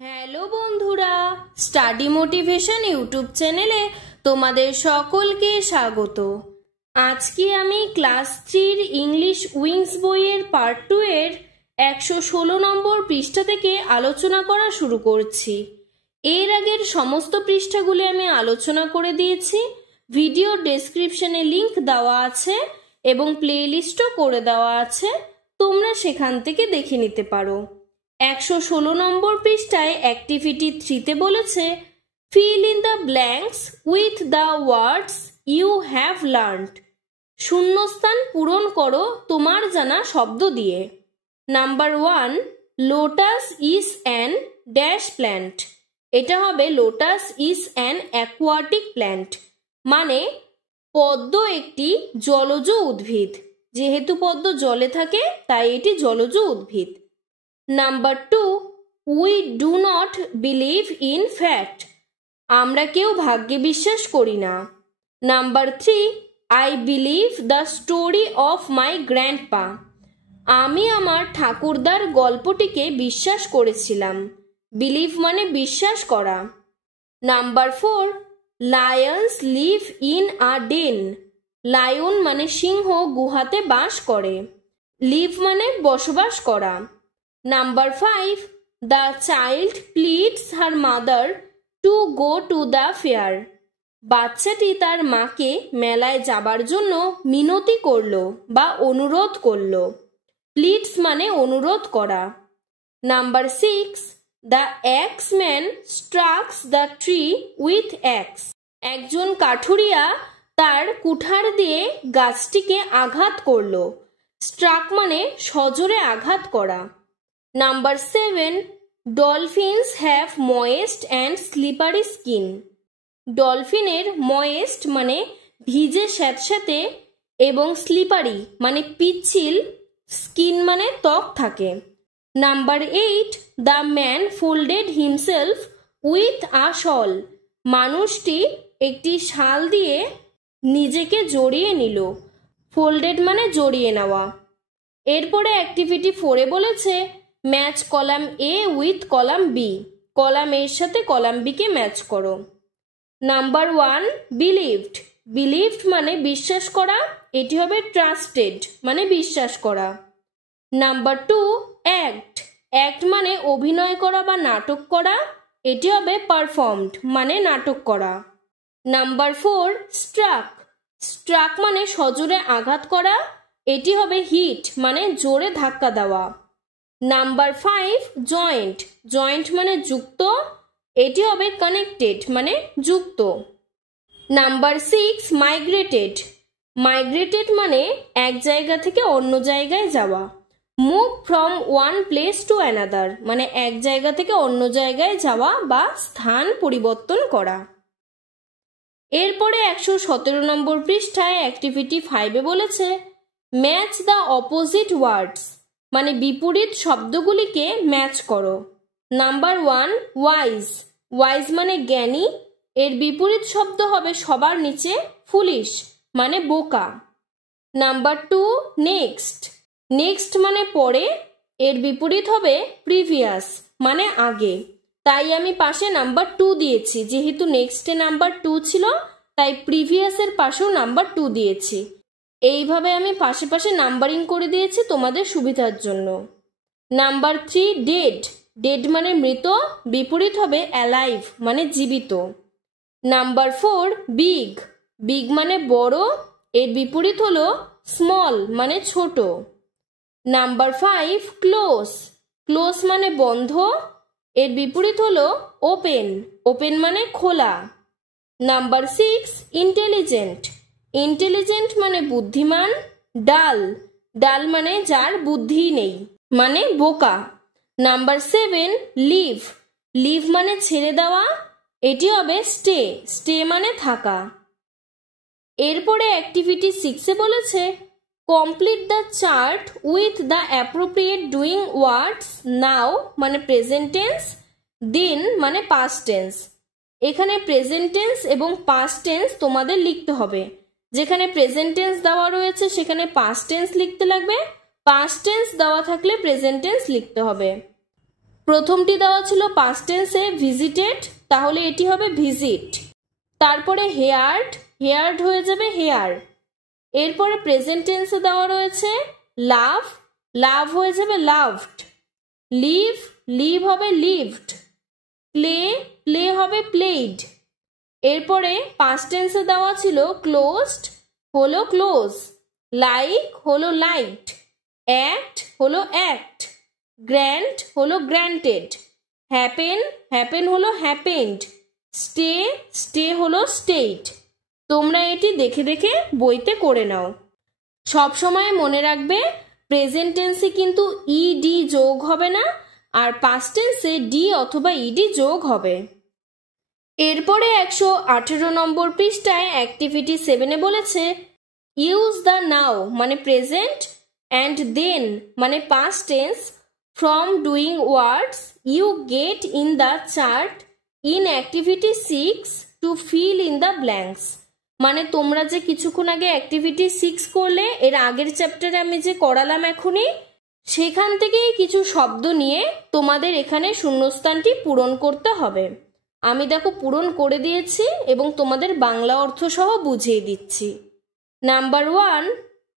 Hello বন্ধুরা, study motivation YouTube চ্যানেলে তোমাদের সকলকে স্বাগত। আজকে আমি ক্লাস 3 ইংলিশ উইংস বইয়ের পার্ট 2 এর 116 নম্বর পৃষ্ঠা থেকে আলোচনা করা শুরু করছি। এর আগের সমস্ত পৃষ্ঠাগুলি আমি আলোচনা করে দিয়েছি। ভিডিও ডেসক্রিপশনে লিংক দেওয়া আছে এবং প্লেলিস্টও করে দেওয়া আছে, তোমরা সেখান থেকে দেখে নিতে পারো। 116 নম্বর পৃষ্ঠায় অ্যাক্টিভিটি 3তে বলেছে fill in the blanks with the words you have learned. শূন্যস্থান পূরণ করো তোমার জানা শব্দ দিয়ে। Number 1, lotus is an dash plant. এটা হবে lotus is an aquatic plant, মানে পদ্ম একটি জলজ উদ্ভিদ। যেহেতু পদ্ম জলে থাকে তাই এটি জলজ উদ্ভিদ। Number 2, we do not believe in fat. আমরা কেউ ভাগ্যে বিশ্বাস করি না। Number 3, I believe the story of my grandpa. আমি আমার ঠাকুরদার গল্পটিকে বিশ্বাস করেছিলাম। বিলিভ মানে বিশ্বাস করা। Number 4, lions live in a den. Lion মানে সিংহ গুহাতে বাস করে। লিভ মানে বসবাস করা। Number 5, the child pleads her mother to go to the fair. বাচ্চাটি তার মাকে মেলায় যাবার জন্য মিনতি করলো বা অনুরোধ করলো। প্লিডস মানে অনুরোধ করা। Number 6, the axeman strikes the tree with axe. একজন কাঠুরিয়া তার কুঠার দিয়ে গাছটিকে আঘাত করলো। স্ট্রাক মানে সজোরে আঘাত করা। Number 7, dolphins have moist and slippery skin. ডলফিনের ময়েস্ট মানে ভিজে স্যাঁতস্যাঁতে এবং স্লিপারি মানে পিচ্ছিল, স্কিন মানে ত্বক থাকে। Number 8, the man folded himself with a shawl. মানুষটি একটি শাল দিয়ে নিজেকে জড়িয়ে নিল। ফোল্ডেড মানে জড়িয়ে নেওয়া। এরপরে অ্যাক্টিভিটি 4-এ বলেছে match column A with column B. Column এর সাথে কলাম বি কে ম্যাচ করো। Number 1, believed. বিলিভড মানে বিশ্বাস করা, এটি হবে ট্রাস্টেড মানে বিশ্বাস করা। Number 2, act. অ্যাক্ট মানে অভিনয় করা বা নাটক করা, এটি হবে পারফর্মড মানে নাটক করা। Number 4, struck. স্ট্রাক মানে সজোরে আঘাত করা, এটি হবে হিট মানে জোরে ধাক্কা দেওয়া। Number 5, joint. জয়েন্ট মানে যুক্ত, এটি হবে কানেক্টেড মানে যুক্ত। Number 6, migrated. মাইগ্রেটেড মানে এক জায়গা থেকে অন্য জায়গায় যাওয়া। Move from one place to another মানে এক জায়গা থেকে অন্য জায়গায় যাওয়া বা স্থান পরিবর্তন করা। এরপরে 117 নম্বর পৃষ্ঠায় অ্যাক্টিভিটি 5-এ বলেছে ম্যাচ দ্য অপোজিট ওয়ার্ডস মানে বিপরীত শব্দগুলিকে ম্যাচ করো। Number 1, wise. ওয়াইজ মানে জ্ঞানী, এর বিপরীত শব্দ হবে সবার নিচে ফুলিশ মানে বোকা। Number 2, next. নেক্সট মানে পরে, এর বিপরীত হবে প্রিভিয়াস মানে আগে। তাই আমি পাশে নাম্বার 2 দিয়েছি, যেহেতু নেক্সটে নাম্বার 2 ছিল তাই প্রিভিয়াসের পাশেও নাম্বার 2 দিয়েছি। এইভাবে আমি পাশে পাশে নাম্বারিং করে দিয়েছি তোমাদের সুবিধার জন্য। Number 3, dead. ডেড মানে মৃত, বিপরীত হবে অ্যালাইভ মানে জীবিত। Number 4, big. বিগ মানে বড়, এর বিপরীত হলো স্মল মানে ছোট। Number 5, close. ক্লোজ মানে বন্ধ, এর বিপরীত হলো ওপেন। ওপেন মানে খোলা। Number 6, intelligent. ইন্টেলিজেন্ট মানে বুদ্ধিমান। ডাল। ডাল মানে যার বুদ্ধি নেই মানে বোকা। Number 7, leave. লিভ মানে ছেড়ে দেওয়া, এটি হবে স্টে। স্টে মানে থাকা। এরপরে অ্যাক্টিভিটি 6-এ বলেছে complete the chart with the appropriate doing words now মানে প্রেজেন্ট টেন্স, দেন মানে পাস্ট টেন্স। এখানে প্রেজেন্ট টেন্স এবং পাস্ট টেন্স তোমাদের লিখতে হবে। যেখানে প্রেজেন্ট টেন্স দেওয়া রয়েছে সেখানে পাস্ট টেন্স লিখতে লাগবে, পাস্ট টেন্স দেওয়া থাকলে প্রেজেন্ট টেন্স লিখতে হবে। প্রথমটি দেওয়া ছিল পাস্ট টেন্সে ভিজিটেড, তাহলে এটি হবে ভিজিট। তারপরে হেয়ার্ড, হেয়ার্ড হয়ে যাবে হেয়ার। এরপরে প্রেজেন্ট টেন্সে দেওয়া রয়েছে লাভ, লাভ হয়ে যাবে লাভড। লিভ, লিভ হবে লিভড। প্লে, প্লে হবে প্লেইড। এরপরে পাস্ট টেন্সে দেওয়া ছিল ক্লোজড, হলো ক্লোজ। লাইক হলো লাইকড। অ্যাক্ট হলো অ্যাক্ট। গ্র্যান্ট হলো গ্র্যান্টেড। হ্যাপেন, হ্যাপেন হলো হ্যাপেন্ড। স্টে, স্টে হলো স্টেড। তোমরা এটি দেখে দেখে বইতে করে নাও। সব সময় মনে রাখবে প্রেজেন্ট টেন্সে কিন্তু ইডি যোগ হবে না, আর পাস্ট টেন্সে ডি অথবা ইডি যোগ হবে। এরপরে 118 নম্বর পৃষ্ঠায় অ্যাক্টিভিটি 7-এ বলেছে ইউজ দ্য নাও মানে প্রেজেন্ট অ্যান্ড দেন মানে past tense from doing words you get in the chart in activity 6 to fill in the blanks. মানে তোমরা যে কিছুক্ষণ আগে অ্যাক্টিভিটি 6 করলে, এর আগের চ্যাপ্টারে আমি যে করালাম এখনই, সেখান থেকেই কিছু শব্দ নিয়ে তোমাদের এখানে শূন্যস্থানটি পূরণ করতে হবে। আমি দেখো পূরণ করে দিয়েছি এবং তোমাদের বাংলা অর্থ সহ বুঝিয়ে দিচ্ছি। Number 1,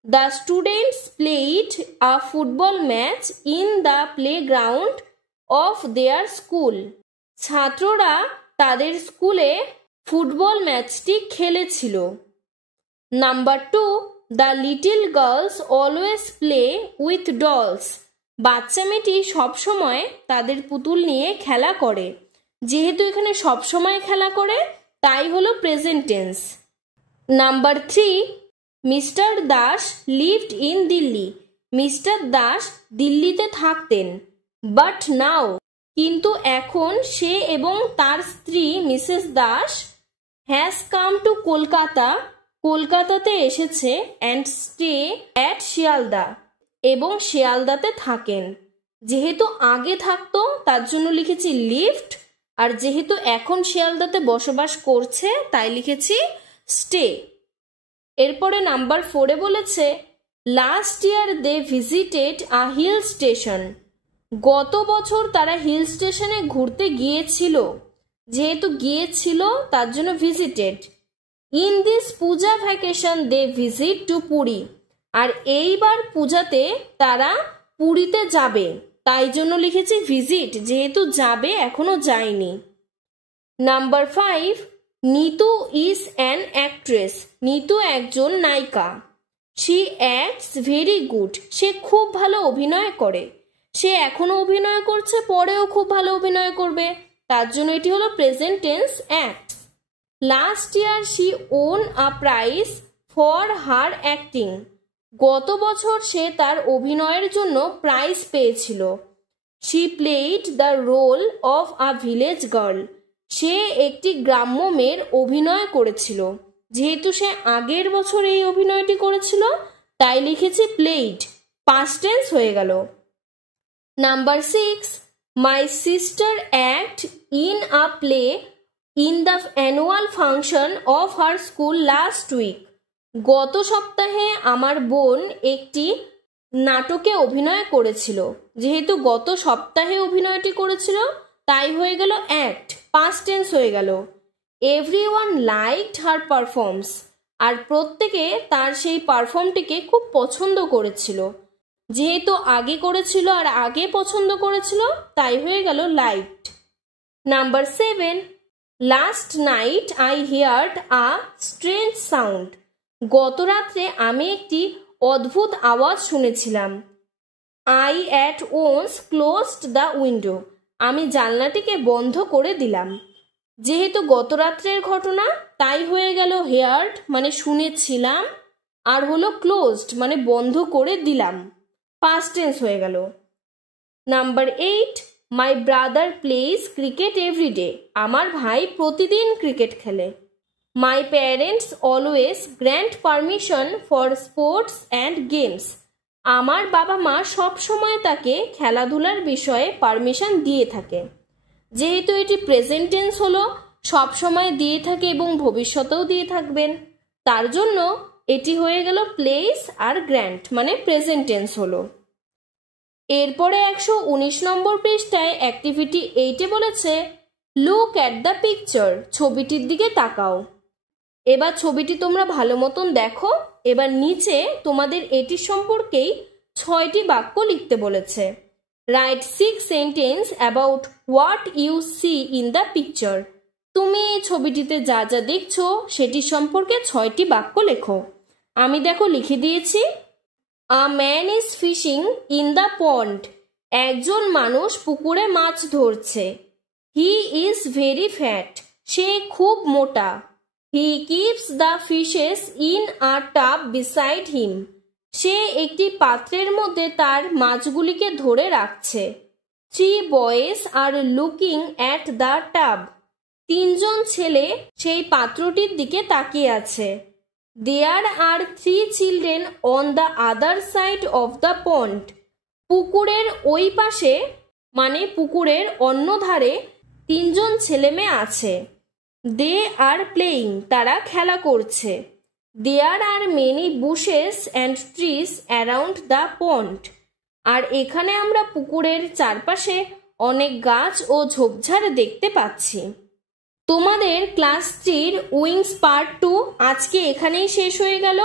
the students played a football match in the playground of their school. ছাত্ররা তাদের স্কুলে ফুটবল ম্যাচটি খেলেছিল। Number 2, the little girls always play with dolls. বাচ্চা মেয়েটি সবসময় তাদের পুতুল নিয়ে খেলা করে। যেহেতু এখানে সবসময় খেলা করে তাই হলো present tense. Number 3, mister Das lived in Delhi. Mister Das দিল্লিতে থাকতেন। বাট নাও কিন্তু এখন সে এবং তার স্ত্রী Mrs Das has come to Kolkata, কলকাতাতে এসেছে, অ্যান্ড স্টে অ্যাট শিয়ালদা এবং শিয়ালদাতে থাকেন। যেহেতু আগে থাকতো তার জন্য লিখেছি লিভড, আর যেহেতু এখন শিয়ালদাতে বসবাস করছে তাই লিখেছি স্টে। এরপরে নাম্বার 4-এ বলেছে last year they visited a hill station. গত বছর তারা হিল স্টেশনে ঘুরতে গিয়েছিল। যেহেতু গিয়েছিল তার জন্য visited. In this puja vacation they visit to Puri. আর এইবার পূজাতে তারা পুরীতে যাবে, তাই জন্য লিখেছি ভিজিট, যেহেতু যাবে এখনো যায়নি। Number 5, Nitu is an actress. Nitu একজন নায়িকা। She acts very good. সে খুব ভালো অভিনয় করে। সে এখনো অভিনয় করছে, পরেও খুব ভালো অভিনয় করবে, তার জন্য এটি হলো present tense acts. Last year she won a prize for her acting. গত বছর সে তার অভিনয়ের জন্য প্রাইজ পেয়েছিল। She played the role of a village girl. সে একটি গ্রাম্য মেয়ের অভিনয় করেছিল। যেহেতু সে আগের বছর এই অভিনয়টি করেছিল তাই লিখেছি প্লেইড, পাস্ট টেন্স হয়ে গেল। Number 6, my sister act in a play in the annual function of her school last week. গত সপ্তাহে আমার বোন একটি নাটকে অভিনয় করেছিল। যেহেতু গত সপ্তাহে অভিনয়টি করেছিল তাই হয়ে গেল অ্যাক্ট, পাস্ট টেন্স হয়ে গেল। এভরিওয়ান লাইকড হার পারফর্মস। আর প্রত্যেকে তার সেই পারফর্মটিকে খুব পছন্দ করেছিল। যেহেতু আগে করেছিল আর আগে পছন্দ করেছিল তাই হয়ে গেল liked. Number 7, last night I heard a strange sound. গত রাত্রে আমি একটি অদ্ভুত আওয়াজ শুনেছিলাম। I at once closed the window. আমি জানলাটিকে বন্ধ করে দিলাম। যেহেতু গত রাত্রের ঘটনা তাই হয়ে গেল হেয়ার্ড মানে শুনেছিলাম, আর হলো ক্লোজড মানে বন্ধ করে দিলাম, পাস্ট টেন্স হয়ে গেল। Number 8, my brother plays cricket every day. আমার ভাই প্রতিদিন ক্রিকেট খেলে। My parents always grant permission for sports and games. আমার বাবা মা সবসময় তাকে খেলাধুলার বিষয়ে পারমিশন দিয়ে থাকে। যেহেতু এটি প্রেজেন্ট টেন্স হলো, সবসময় দিয়ে থাকে এবং ভবিষ্যতেও দিয়ে থাকবেন, তার জন্য এটি হয়ে গেল প্লেস আর গ্র্যান্ট মানে প্রেজেন্ট টেন্স হলো। এরপরে 119 নম্বর পৃষ্ঠায় অ্যাক্টিভিটি 8-এ বলেছে লুক অ্যাট দ্য পিকচার, ছবিটির দিকে তাকাও। এবার ছবিটি তোমরা ভালো মতন দেখো। এবার নিচে তোমাদের এটির সম্পর্কেই 6টি বাক্য লিখতে বলেছে। Write 6 sentence about what you see in the picture. তুমি এই ছবিটিতে যা যা দেখছো সেটির সম্পর্কে 6টি বাক্য লেখো। আমি দেখো লিখে দিয়েছি। A man is fishing in the pond, একজন মানুষ পুকুরে মাছ ধরছে। হি ইজ ভেরি ফ্যাট, সে খুব মোটা। He keeps the fishes in a tub beside him, সে একটি পাত্রের মধ্যে তার মাছগুলিকে ধরে রাখছে। 3 boys are looking at the tub, 3জন ছেলে সেই পাত্রটির দিকে তাকিয়ে আছে। There are 3 children on the other side of the pond, পুকুরের ওই পাশে মানে পুকুরের অন্য ধারে 3জন ছেলে মেয়ে আছে। দে আর প্লেয়িং, তারা খেলা করছে। There are many bushes and trees around the pond, আর এখানে আমরা পুকুরের চারপাশে অনেক গাছ ও ঝোপঝাড় দেখতে পাচ্ছি। তোমাদের ক্লাস 3-র উইংস পার্ট 2 আজকে এখানেই শেষ হয়ে গেল।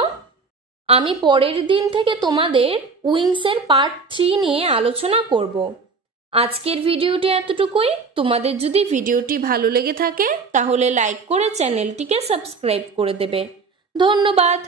আমি পরের দিন থেকে তোমাদের উইংসের পার্ট 3 নিয়ে আলোচনা করব। আজকের ভিডিওটি এতটুকুই। তোমাদের যদি ভিডিওটি ভালো লেগে থাকে তাহলে লাইক করে চ্যানেলটিকে সাবস্ক্রাইব করে দেবে। ধন্যবাদ।